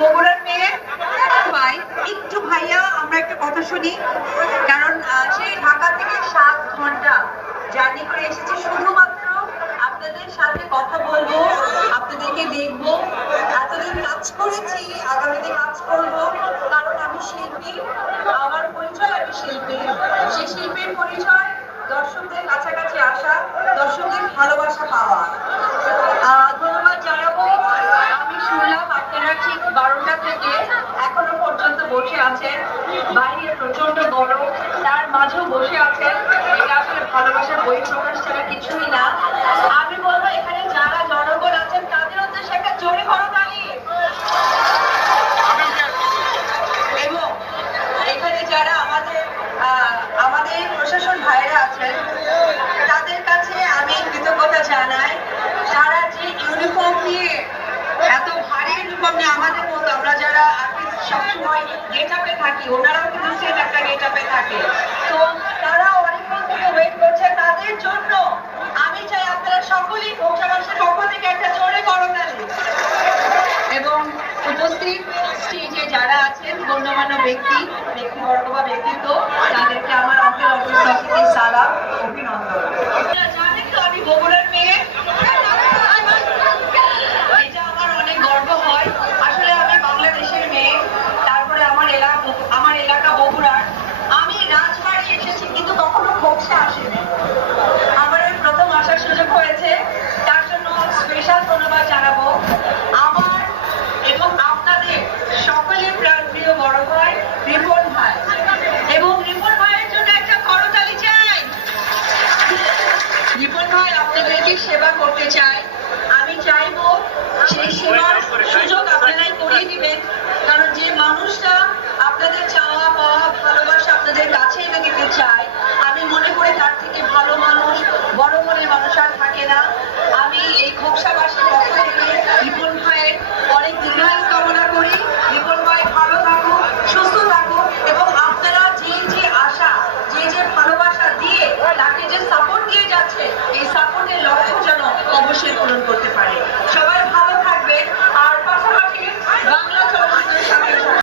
বগুড়ার মেয়ে ভাই একটু ভাইয়া আমরা একটা কথা শুনি, কারণ সেই ঢাকা থেকে 7 ঘন্টা জার্নি করে এসেছি শুধুমাত্র আপনাদের সাথে কথা বলবো, আপনাদেরকে দেখবো। এতদিন কাজ করেছি, আগামীতে কাজ করবো, কারণ আমি শিল্পী। আমার পরিচয় আমি শিল্পী। সেই শিল্পীর পরিচয় দর্শকদের কাছাকাছি আসা, দর্শকদের ভালোবাসা পাওয়া। ধন্যবাদ জানাবো। আমি শুনলাম আপনারা ঠিক 12টা থেকে এখনো পর্যন্ত বসে আছেন, বাইরে প্রচন্ড গরম, তার মাঝেও বসে আছেন। এটা আসলে ভালোবাসার বহিঃপ্রকাশ ছাড়া কিছুই না। আমি বলবো এখানে যারা জনগণ আছেন তাদের উদ্দেশ্যে একটা জোরে করতালি, এবং এখানে যারা আমাদের প্রশাসন ভাইরা আছেন তাদের কাছে আমি কৃতজ্ঞতা জানাই। তারা যে ইউনিফর্ম নিয়ে, এত ভারী ইউনিফর্ম নিয়ে, আমাদের মতো আমরা যারা আর্টিস্ট সবসময় গেট আপে থাকি, ওনারাও কিন্তু সেম একটা গেট আপে থাকে, তো তারা অনেকক্ষণ থেকে ওয়েট করছে। তাদের জন্য আমি চাই আপনারা সকলেই ভোক্তাবাসের পক্ষ থেকে একটা জোরে করতালি। এবং উপস্থিত স্টেজে যারা আছেন গণ্যমান্য ব্যক্তিবর্গ বা ব্যক্তিত্ব, তাদেরকে আমার অন্তর অন্তঃস্থল থেকে সালাম, অভিনন্দন। জানেন তো আমি বগুড়া